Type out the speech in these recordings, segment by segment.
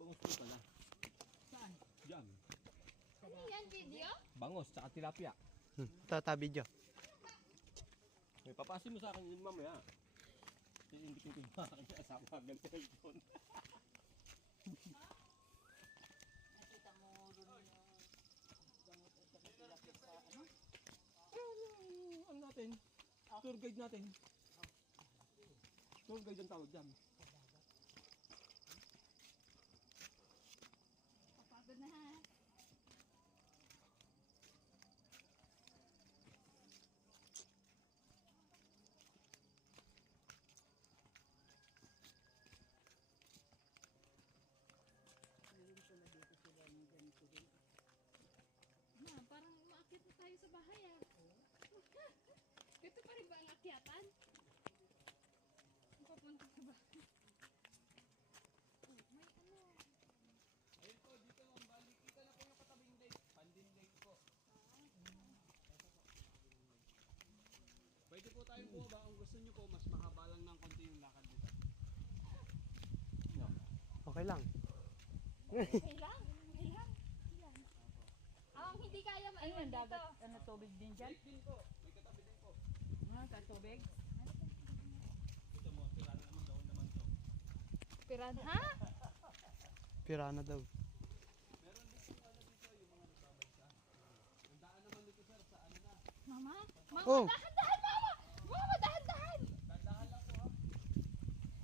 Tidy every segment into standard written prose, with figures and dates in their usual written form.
bangos ko pala. Saan? Diyan. Ano yan, video? Bangos, tsaka tilapia. Tatabi dyan. May papasin mo sa akin yun mamaya. Hindi ko yung asawa ng cellphone. Nakita mo doon yung gamot at saka tilapia sa ano? Ano natin? Tour guide natin. Tour guide ang tawag dyan. Papagod na ha. Meron pala dito sila ng ganito din. Ma, parang umaakit na tayo sa bahay ah. Ito pa rin ba ang akyatan? Papunta sa bahay. Oh, may ano. Ayun po, dito ang balik. Kita na po yung katabing lake. Pandin lake po. Pwede po tayong bumaba. Ang gusto nyo po, mas mahaba lang ng konti yung lakad dito. Okay lang. Okay lang. Okay lang. Yan. Ang hindi kaya Ano maiwan yan, dito. dagat? Ano, tubig din dyan? Lake din po. May katabi din po. Ano, sa tubig? Ito mo, tirana naman daw naman to. Piranha? Pirana daw. Meron din po ano dito, yung mga nagbabalsa. Ang daan naman dito sir, sa ano na. Mama? Mama, Oh! dahan-dahan mama! Mama, dahan-dahan! Dandahan lang po ha.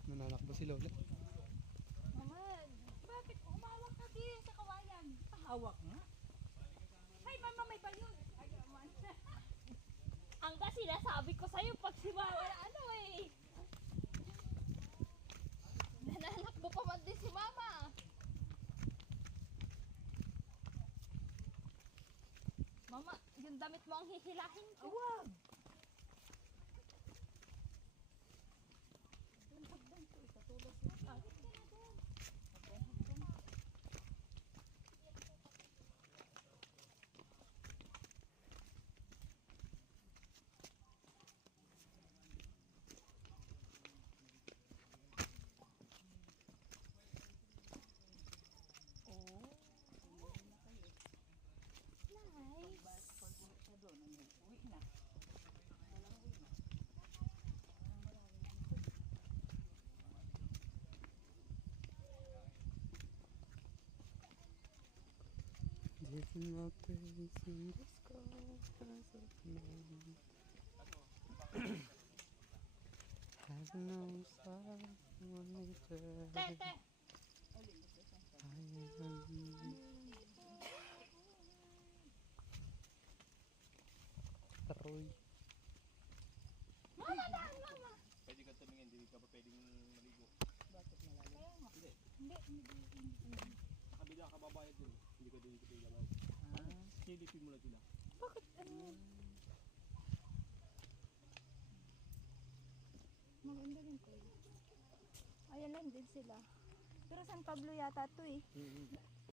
Nananakbo si Lola. Mama, bakit umawak ka din sa kawayan? Hawak nga. Ay, mama, may balyon. Ay, aman. Ang kasi sinasabi ko sa'yo pag si mama na ano eh. Nananakbo pa man din si mama. Mama, yung damit mo ang hihilahin ko. Awag! Nice. Pag-uwi siya doon, ano, uwi na. There's no place in the sky as of now. Have no someone to Tete. Taroy. Mama, dahan mama. Pwede ka tumingin, hindi ka pa pwedeng maligo. Bakit malalim? Hindi. Sa kabila ka babayad dun. Hindi ka dun dito galaw. Ah, Silipin mo na sila. Bakit ano? Maganda din ko. Ayan lang din sila. Pero San Pablo yata to eh.